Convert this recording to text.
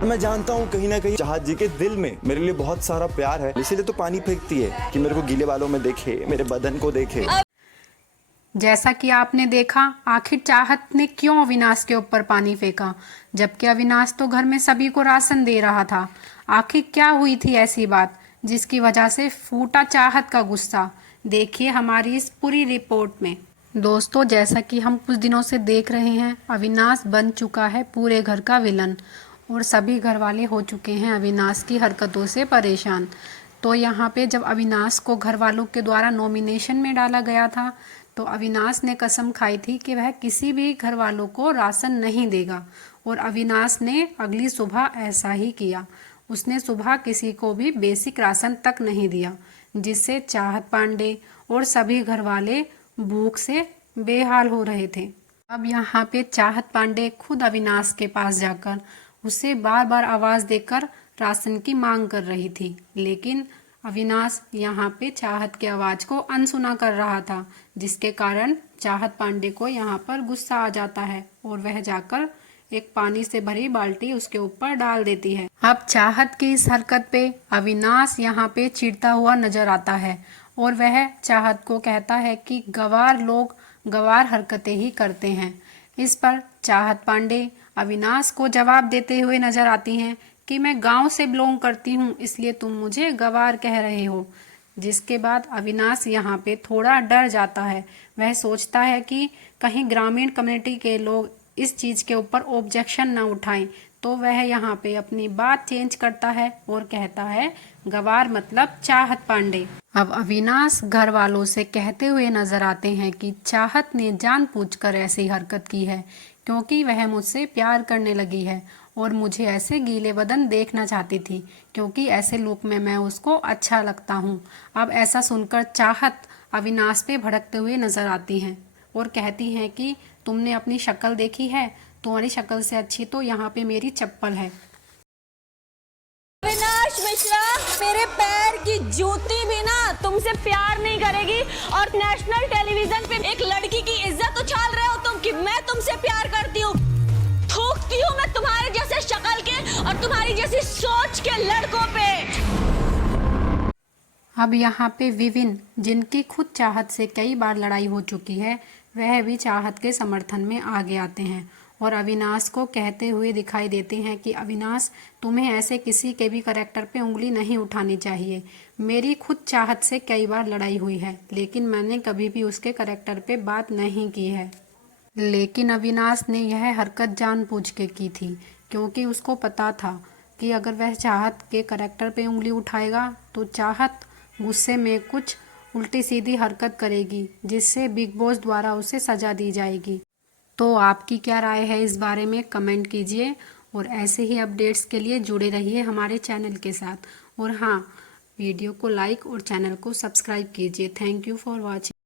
मैं जानता हूँ कहीं ना कहीं चाहत जी के दिल में मेरे लिए बहुत सारा प्यार है, इसीलिए तो पानी फेंकती है कि मेरे को गीले बालों में देखे, मेरे बदन को देखे। जैसा कि आपने देखा, आखिर चाहत ने क्यों अविनाश के ऊपर पानी फेंका, जबकि अविनाश तो घर में सभी को राशन दे रहा था। आखिर क्या हुई थी ऐसी बात जिसकी वजह से फूटा चाहत का गुस्सा? देखिए हमारी इस पूरी रिपोर्ट में। दोस्तों, जैसा कि हम कुछ दिनों से देख रहे हैं, अविनाश बन चुका है पूरे घर का विलन और सभी घर वाले हो चुके हैं अविनाश की हरकतों से परेशान। तो यहाँ पे जब अविनाश को घर वालों के द्वारा नॉमिनेशन में डाला गया था, तो अविनाश ने कसम खाई थी कि वह किसी भी घर वालों को राशन नहीं देगा, और अविनाश ने अगली सुबह ऐसा ही किया। उसने सुबह किसी को भी बेसिक राशन तक नहीं दिया, जिससे चाहत पांडे और सभी घर वाले भूख से बेहाल हो रहे थे। अब यहाँ पे चाहत पांडे खुद अविनाश के पास जाकर उसे बार बार आवाज़ देकर राशन की मांग कर रही थी, लेकिन अविनाश यहाँ पे चाहत की आवाज़ को अनसुना कर रहा था, जिसके कारण चाहत पांडे को यहाँ पर गुस्सा आ जाता है और वह जाकर एक पानी से भरी बाल्टी उसके ऊपर डाल देती है। अब चाहत की इस हरकत पे अविनाश यहाँ पे चिढ़ता हुआ नजर आता है और वह चाहत को कहता है कि गवार लोग गवार हरकतें ही करते हैं। इस पर चाहत पांडे अविनाश को जवाब देते हुए नजर आती हैं कि मैं गांव से बिलोंग करती हूँ, इसलिए तुम मुझे गवार कह रहे हो। जिसके बाद अविनाश यहाँ पे थोड़ा डर जाता है। वह सोचता है कि कहीं ग्रामीण कम्युनिटी के लोग इस चीज़ के ऊपर ऑब्जेक्शन न उठाएं, तो वह यहाँ पे अपनी बात चेंज करता है और कहता है गवार मतलब चाहत पांडे। अब अविनाश घर वालों से कहते हुए नजर आते हैं कि चाहत ने जानबूझकर ऐसी हरकत की है क्योंकि वह मुझसे प्यार करने लगी है और मुझे ऐसे गीले बदन देखना चाहती थी, क्योंकि ऐसे लुक में मैं उसको अच्छा लगता हूँ। अब ऐसा सुनकर चाहत अविनाश पे भड़कते हुए नजर आती हैं और कहती हैं कि तुमने अपनी शक्ल देखी है, तुम्हारी शक्ल से अच्छी तो यहाँ पे मेरी चप्पल है। अविनाश मिश्रा, मेरे पैर की जूती भी ना तुमसे प्यार नहीं करेगी, और नेशनल टेलीविजन पे एक लड़की की इज्जत उछाल रहे हो तुम कि मैं तुमसे प्यार करती हूँ। थूकती हूँ मैं तुम्हारे जैसे शक्ल के और तुम्हारी जैसी सोच के लड़कों पे। अब यहाँ पे विविन, जिनकी खुद चाहत से कई बार लड़ाई हो चुकी है, वह भी चाहत के समर्थन में आगे आते हैं और अविनाश को कहते हुए दिखाई देते हैं कि अविनाश, तुम्हें ऐसे किसी के भी करैक्टर पे उंगली नहीं उठानी चाहिए। मेरी खुद चाहत से कई बार लड़ाई हुई है, लेकिन मैंने कभी भी उसके करैक्टर पे बात नहीं की है। लेकिन अविनाश ने यह हरकत जानबूझ के की थी, क्योंकि उसको पता था कि अगर वह चाहत के करैक्टर पे उंगली उठाएगा तो चाहत गुस्से में कुछ उल्टी सीधी हरकत करेगी, जिससे बिग बॉस द्वारा उसे सजा दी जाएगी। तो आपकी क्या राय है इस बारे में, कमेंट कीजिए और ऐसे ही अपडेट्स के लिए जुड़े रहिए हमारे चैनल के साथ। और हाँ, वीडियो को लाइक और चैनल को सब्सक्राइब कीजिए। Thank you for watching.